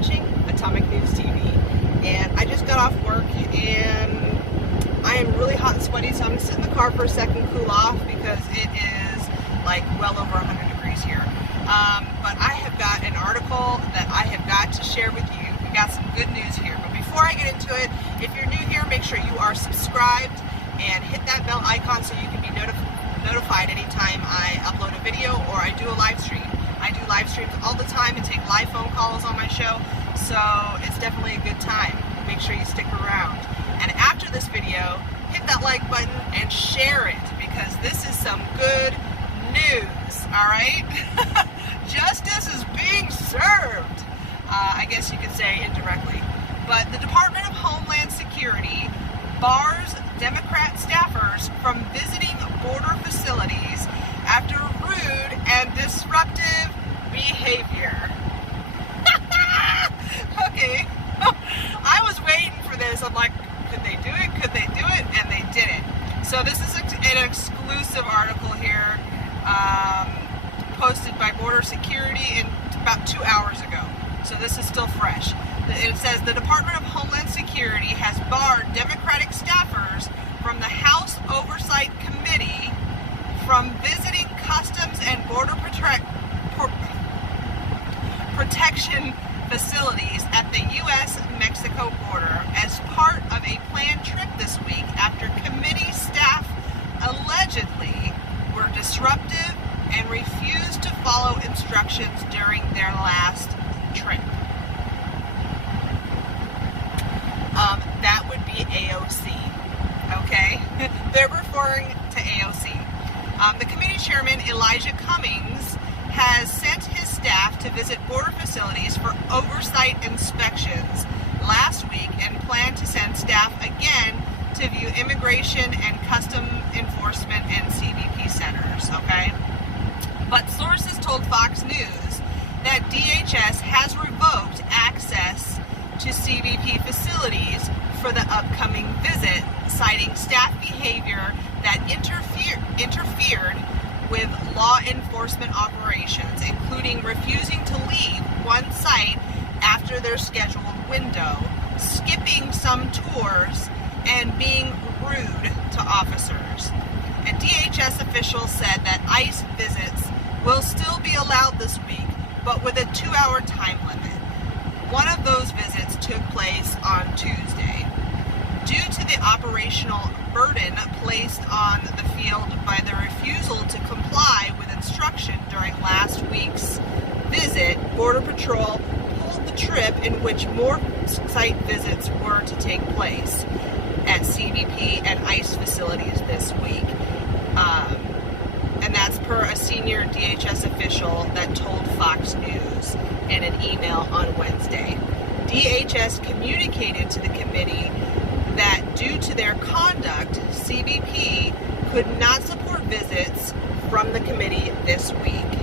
watching Atomic News TV. And I just got off work and I am really hot and sweaty, so I'm gonna sit in the car for a second, cool off, because it is like well over 100 degrees here. But I have got an article that I have got to share with you. We got some good news here. But before I get into it, if you're new here, make sure you are subscribed and hit that bell icon so you can be notified anytime I upload a video or I do a live stream. I do live streams all the time and take live phone calls on my show, so it's definitely a good time. Make sure you stick around. And after this video, hit that like button and share it, because this is some good news, alright? Justice is being served, I guess you could say indirectly. But the Department of Homeland Security bars Democrat staffers from visiting border facilities after rude and disruptive behavior. Okay, I was waiting for this. I'm like, could they do it? Could they do it? And they did it. So this is an exclusive article here, posted by Border Security about 2 hours ago. So this is still fresh. It says the Department of Homeland Security has barred Democratic staffers from the House Oversight Committee from visiting Customs and Border Protection facilities at the U.S.-Mexico border as part of a planned trip this week after committee staff allegedly were disruptive and refused to follow instructions during their last trip. That would be AOC, okay? They're referring to AOC. The committee chairman, Elijah Cummings, has sent his staff to visit border facilities for oversight inspections last week and plan to send staff again to view immigration and custom enforcement and CBP centers, okay? But sources told Fox News that DHS has revoked access to CBP facilities for the upcoming visit, citing staff behavior that interfered with law enforcement operations, including refusing to leave one site after their scheduled window, skipping some tours, and being rude to officers. A DHS official said that ICE visits will still be allowed this week, but with a 2-hour time limit. One of those visits took place on Tuesday. Due to the operational burden placed on the field by the refusal to comply with instruction during last week's visit, Border Patrol pulled the trip in which more site visits were to take place at CBP and ICE facilities this week. And that's per a senior DHS official that told Fox News in an email on Wednesday. DHS communicated to the committee that due to their conduct, CBP could not support visits from the committee this week.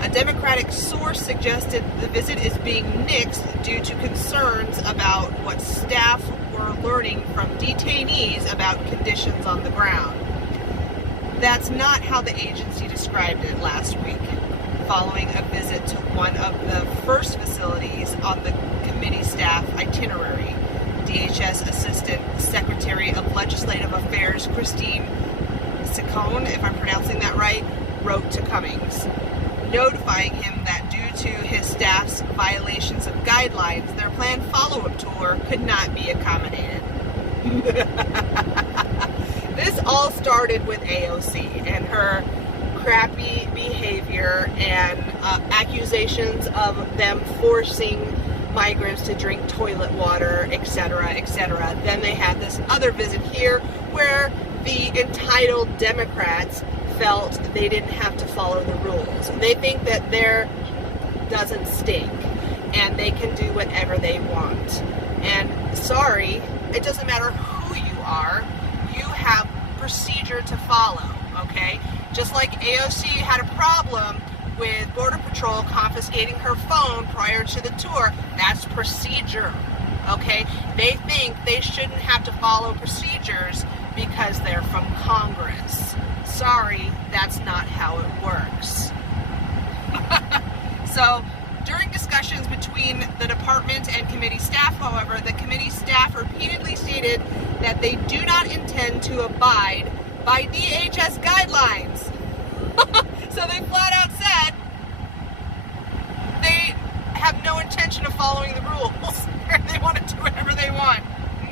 A Democratic source suggested the visit is being nixed due to concerns about what staff were learning from detainees about conditions on the ground. That's not how the agency described it last week, following a visit to one of the first facilities on the committee staff itinerary. DHS Assistant Secretary of Legislative Affairs Christine Ciccone, if I'm pronouncing that right, wrote to Cummings, notifying him that due to his staff's violations of guidelines, their planned follow-up tour could not be accommodated. This all started with AOC and her crappy behavior and accusations of them forcing migrants to drink toilet water, etc., etc. Then they had this other visit here where the entitled Democrats felt they didn't have to follow the rules. They think that their doesn't stink and they can do whatever they want. And sorry, it doesn't matter who you are, you have procedure to follow, okay? Just like AOC had a problem with Border Patrol confiscating her phone prior to the tour, that's procedure, okay? They think they shouldn't have to follow procedures because they're from Congress. Sorry, that's not how it works. So During discussions between the department and committee staff, however, the committee staff repeatedly stated that they do not intend to abide by DHS guidelines. So they flat out said they have no intention of following the rules. They want to do whatever they want.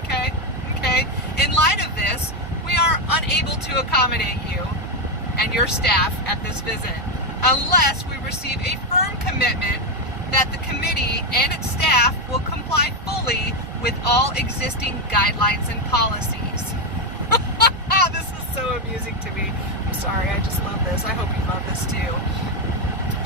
Okay? In light of this, we are unable to accommodate you and your staff at this visit unless we receive a firm commitment that the committee and its staff will comply fully with all existing guidelines and policies. This is so amusing to me. I'm sorry, I just love this. I hope you love this too.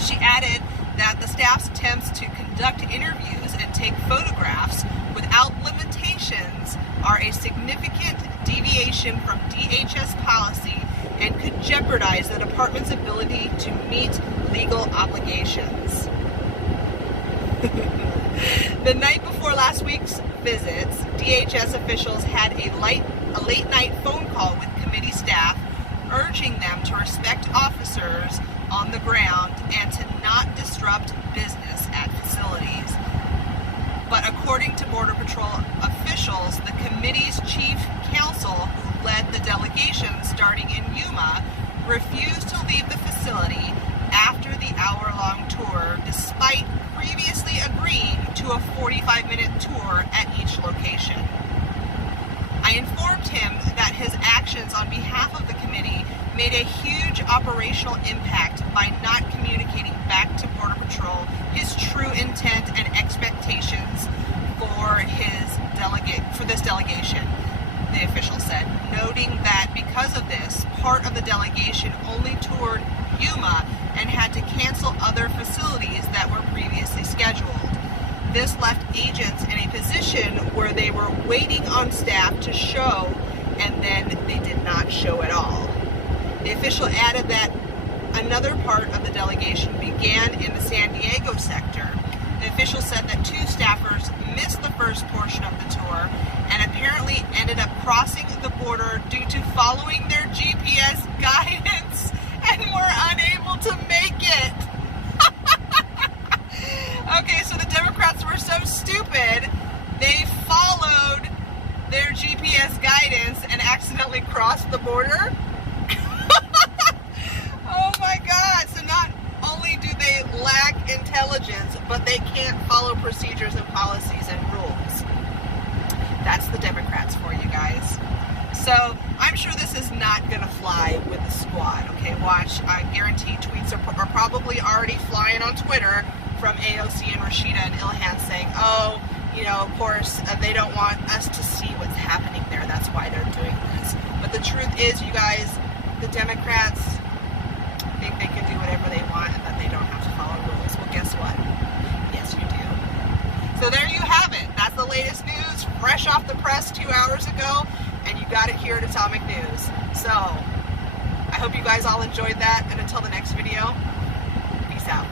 She added that the staff's attempts to conduct interviews and take photographs without limitations are a significant deviation from DHS policy and could jeopardize the department's ability to meet legal obligations. The night before last week's visits, DHS officials had a late night phone call with committee staff urging them to respect officers on the ground and to not disrupt business at facilities. But according to Border Patrol officials, the committee's chief counsel, who led the delegation starting in Yuma, refused to leave the facility after the hour-long tour, despite previously agreeing to a 45-minute tour at each location. I informed him that his actions on behalf of the committee made a huge operational impact by not communicating back to Border Patrol his true intent and expectations for this delegation, the official said, noting that because of this, part of the delegation only toured Yuma and had to cancel other facilities that were previously scheduled. This left agents in a position where they were waiting on staff to show, and then they did not show at all. The official added that another part of the delegation began in the San Diego sector. The official said that 2 staffers missed the first portion of the tour and apparently ended up crossing the border due to following their GPS guidance and were unable to make it. Okay, so the Democrats were so stupid, they followed their GPS guidance and accidentally crossed the border. Oh my God, so not only do they lack intelligence, but they can't follow procedures and policies and rules. That's the Democrats for you guys. So I'm sure this is not going to fly with the squad. Okay, watch. I guarantee tweets are probably already flying on Twitter from AOC and Rashida and Ilhan saying, oh, you know, of course, they don't want us to see what's happening there. That's why they're doing this. But the truth is, you guys, the Democrats think they can do whatever they want and that they don't have to follow rules. Well, guess what? Yes, you do. So there you have it. That's the latest news, fresh off the press 2 hours ago, and you got it here at Atomic News. So I hope you guys all enjoyed that, and until the next video, peace out.